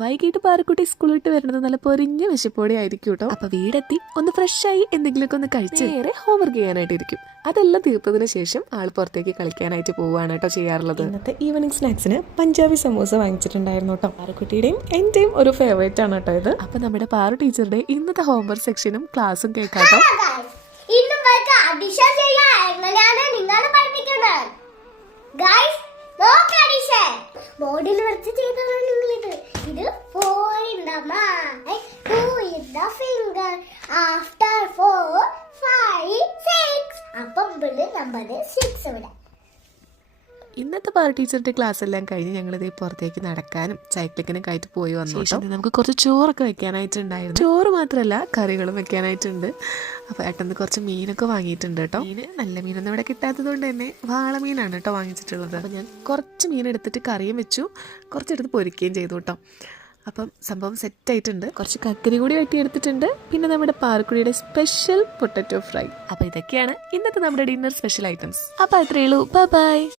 വൈകിട്ട് പാറക്കുട്ടി സ്കൂൾ വിട്ട് വരുന്നത് നല്ല പൊരിഞ്ഞ വിശപ്പോടെ ആയിരിക്കും കേട്ടോ. അപ്പൊ വീടെത്തി ഒന്ന് ഫ്രഷായി എന്തെങ്കിലുമൊക്കെ ഒന്ന് കഴിച്ച് നേരെ ഹോംവർക്ക് ചെയ്യാനായിട്ടിരിക്കും. അതെല്ലാം തീർത്തതിന് ശേഷം ആൾ പുറത്തേക്ക് കളിക്കാനായിട്ട് പോവുകയാണ് കേട്ടോ ചെയ്യാറുള്ളത്. ഇന്നത്തെ ഈവനിങ് സ്നാക്സിന് പഞ്ചാബി സമൂസ വാങ്ങിച്ചിട്ടുണ്ടായിരുന്നു കേട്ടോ. പാറക്കുട്ടിയുടെയും എന്റെയും ഒരു ഫേവറേറ്റ് ആണ് കേട്ടോ ഇത്. അപ്പൊ നമ്മുടെ പാറു ടീച്ചറുടെ ഇന്നത്തെ ഹോംവർക്ക് സെക്ഷനും ക്ലാസ്സും കേൾക്കാട്ടോ. ബോർഡിൽ വെച്ച് ചെയ്തതാണ് നിങ്ങളിത്. ഇത് 4 in the mind, 2 in the finger, after 4, 5, 6. അപ്പം ഇവിടെ നമ്പർ 6 ഇവിടെ. ഇന്നത്തെ പാറ ടീച്ചറുടെ ക്ലാസ് എല്ലാം കഴിഞ്ഞ് ഞങ്ങളിതേ പുറത്തേക്ക് നടക്കാനും സൈക്ലിങ്ങിനൊക്കെ ആയിട്ട് പോയി വന്നു. നമുക്ക് കുറച്ച് ചോറൊക്കെ വെക്കാനായിട്ടുണ്ടായിരുന്നു. ചോറ് മാത്രമല്ല കറികളും വെക്കാനായിട്ടുണ്ട്. അപ്പോൾ ഏട്ടന് കുറച്ച് മീനൊക്കെ വാങ്ങിയിട്ടുണ്ട് കേട്ടോ. മീന് നല്ല മീനൊന്നും ഇവിടെ കിട്ടാത്തത് കൊണ്ട് തന്നെ വാളമീനാണ് കേട്ടോ വാങ്ങിച്ചിട്ടുള്ളത്. അപ്പോൾ ഞാൻ കുറച്ച് മീൻ എടുത്തിട്ട് കറിയും വെച്ചു, കുറച്ചെടുത്ത് പൊരിക്കുകയും ചെയ്തു കേട്ടോ. അപ്പം സംഭവം സെറ്റായിട്ടുണ്ട്. കുറച്ച് കക്കരി കൂടി വെട്ടിയെടുത്തിട്ടുണ്ട്. പിന്നെ നമ്മുടെ പാറക്കുടിയുടെ സ്പെഷ്യൽ പൊട്ടറ്റോ ഫ്രൈ. അപ്പോൾ ഇതൊക്കെയാണ് ഇന്നത്തെ നമ്മുടെ ഡിന്നർ സ്പെഷ്യൽ ഐറ്റംസ്. അപ്പോൾ അത്രയേ ഉള്ളൂ. ബൈ.